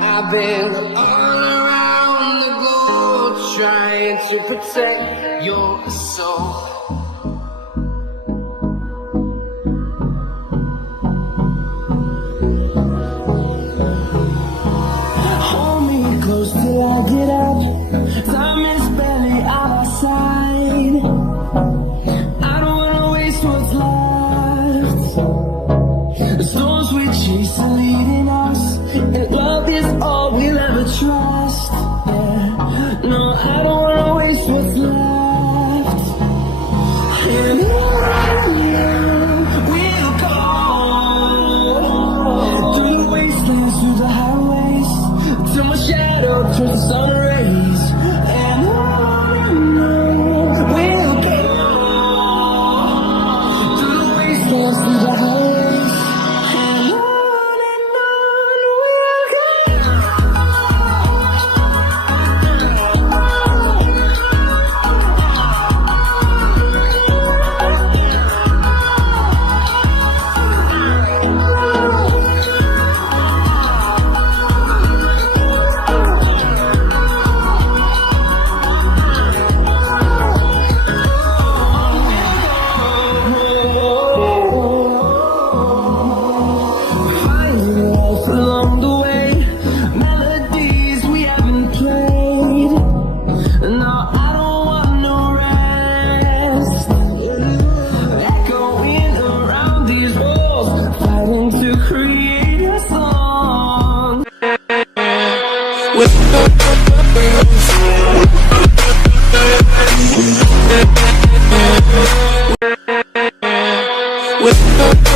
I've been all around the globe trying to protect your soul. Hold me close till I get up. Time is barely on our side. I don't wanna waste what's left. The storms we chase are leading us, and love is all we'll ever trust. Yeah. No, I don't wanna waste what's left. And we'll go through the wastelands, through the highways, till my shadow turns to sun rays. And on we'll go through the wastelands, through the highways, and on we'll go. Along the way, melodies we haven't played. No, I don't want no rest. Echoing around these walls, fighting to create a song. With